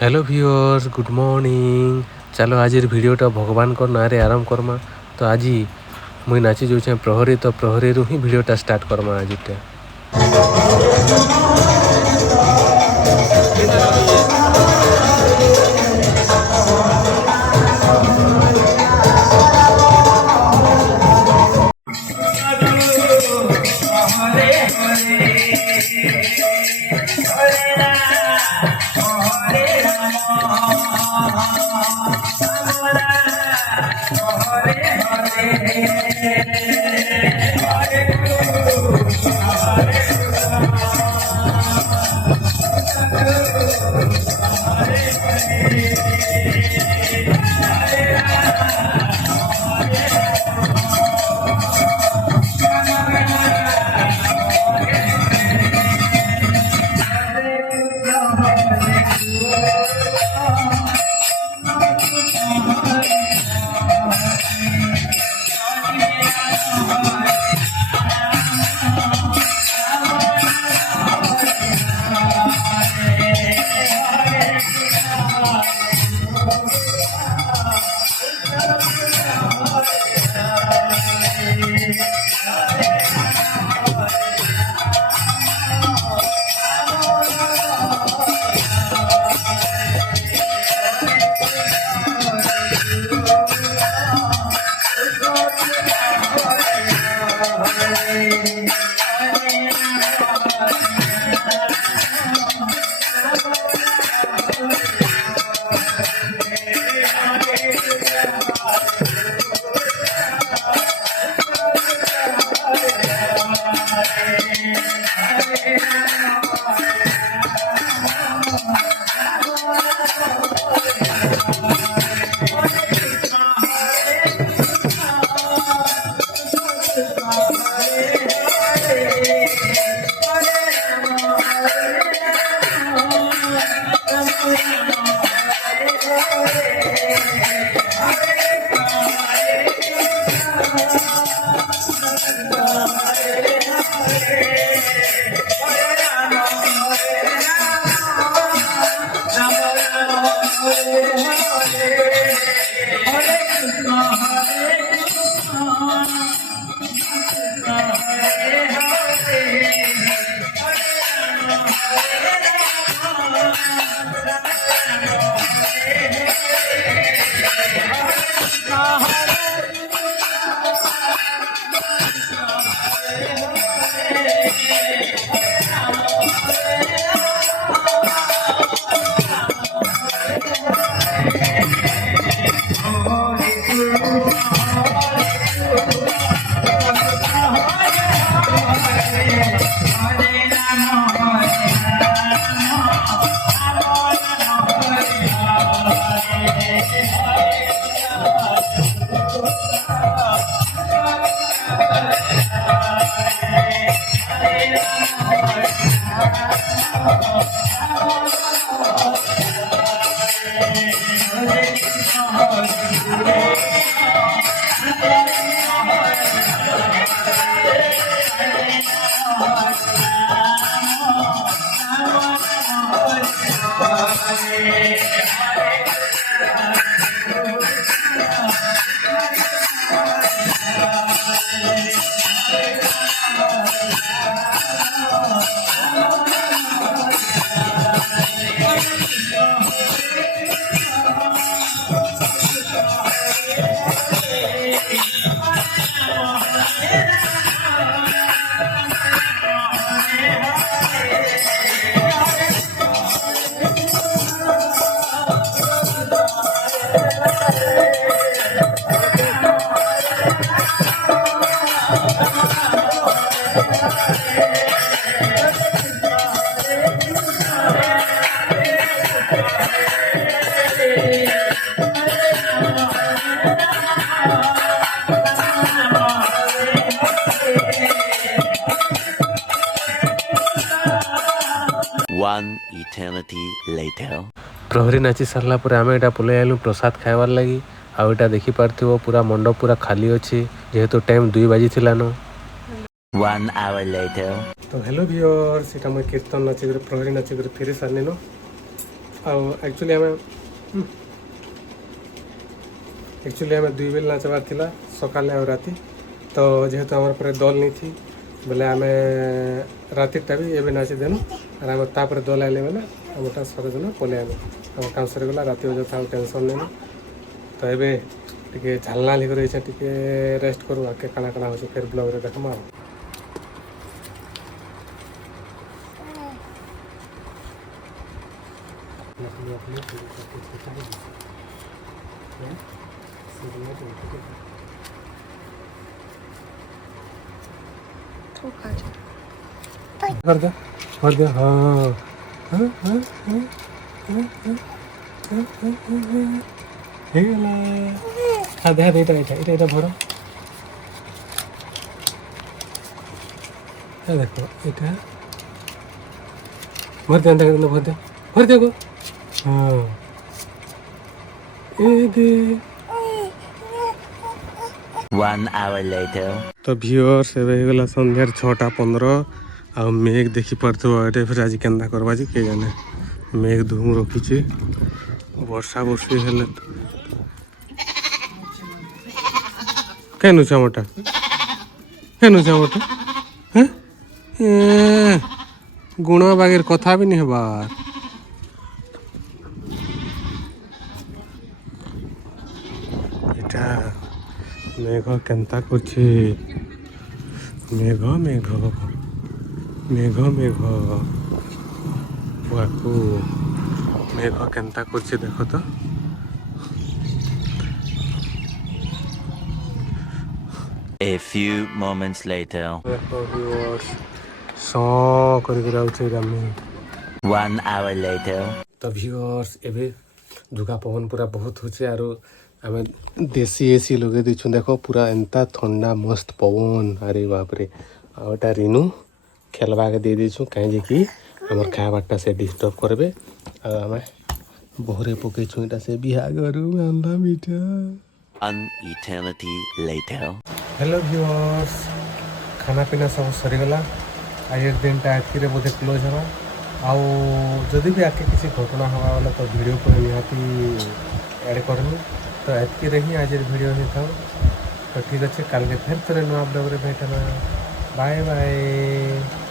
Hello viewers good morning. चलो आज भिडियोटा भगवान को ना रे आरंभ करमा। तो आज मुई नाची जाऊँ प्रहरी, तो प्रहरी रू ही भिडियोटा स्टार्ट करमा आज। One eternity later. प्रहरी नाची सारा पर आम यहाँ पलि आलु प्रसाद खाइबार लगी। आउ यहाँ देखिपार पूरा मंडप पूरा खाली अच्छी, जेहेतु टाइम 2 बाजी थिलान। 1 hour later. तो हेलो व्यूअर्स, मुझे कीर्तन नाचिक प्रहरी नाचिक फेरी सारे एक्चुअली आम दुई बेल नाचबार थिला सकाले और राति तो जेहेतु आमर पर दल नहीं थी बोले आम रातिटा भी एवं नाची देनु और आम तापर दल आइले बोले आमटा सरेदिन पलि आम आम काम सरीगला राति बजे था टेंशन नहीं तो ये टे झालना लिखर टे रेस्ट करूँ आके काଣା काଣା हो फिर ब्लॉग रे देखमा कर दे हाँ हाँ हाँ हाँ ହେଇଗଲା ଦେହ ଏଇଟା ଏଇଟା ଏଇଟା ଏଇଟା ଭର ଦେଖ ଏଇଟା ଭରି ଦିଅ ଭରି ଦିଅ ଗো ହଁ ଏ ଦେ 1 hour later. ତ ଭିଓର୍ସ ଏବେ ହେଇଗଲା ସନ୍ଧ୍ୟାରେ 6:15 ଆଉ ମେଘ ଦେଖିପାରୁଥିବ ଏଇଟା ଫେର ଆଜି କେନ୍ତା କରବା ଯେ କିଏ ଜାନେ ମେଘ ଧୁମ ରଖିଛି ବର୍ଷା ବର୍ଷି ହେଲେ କେନୁ ଚାମଟା ହଁ ଗୁଣ ବାଗେର କଥା ବି ନି ହେବାର ଏଇଟା মেঘ কেন্তা করছে মেঘ মেঘ মেঘ মেঘ বাকু মেঘ কেন্তা করছে দেখো তো A few moments later. দেখো ভিউয়ার্স স করে যাচ্ছে আমি 1 hour later. তো ভিউয়ার্স এবে ঝুকা পবন পুরা বহুত হচ্ছে আর ଆମେ ଦେଶୀ ଏସି ଲଗାଇ ଦେଇଛୁ ଦେଖ ପୁରା ଏନ୍ତା ଥଣ୍ଡା ମସ୍ତ ପବନ ଆରେ ବାପରେ ଆଉ ଏଟା ରିନୁ ଖେଲବାକେ ଦେଇ ଦେଇଛୁ କାହିଁକି କି ଆମର ଖାଇବାରଟା ସେ ଡିଷ୍ଟର୍ବ କରିବେ ଆଉ ଆମେ ବହରେ ପକେଇଛୁ ଏଇଟା ସେ ବିହାଘରୁ ଆନ୍ଧା ମିଠା An eternity later. Hello viewers ଖାନା ପିନା ସବୁ ସରିଗଲା ଆଜିର ଦିନଟା ଏତିକିରେ ବୋଧେ କ୍ଲୋଜ୍ ହେବା ଆଉ ଯଦି ବି ଆଗେ କିଛି ଘଟଣା ହେବା ବୋଲେ ତ ଭିଡ଼ିଓ ପରେ ନିହାତି ଆଡ଼୍ କରମି तो एतकी ही आज वीडियो ही था तो ठीक अच्छे कल के फिर थोड़े नुआ ब्लॉग रे भेटना बाय बाय।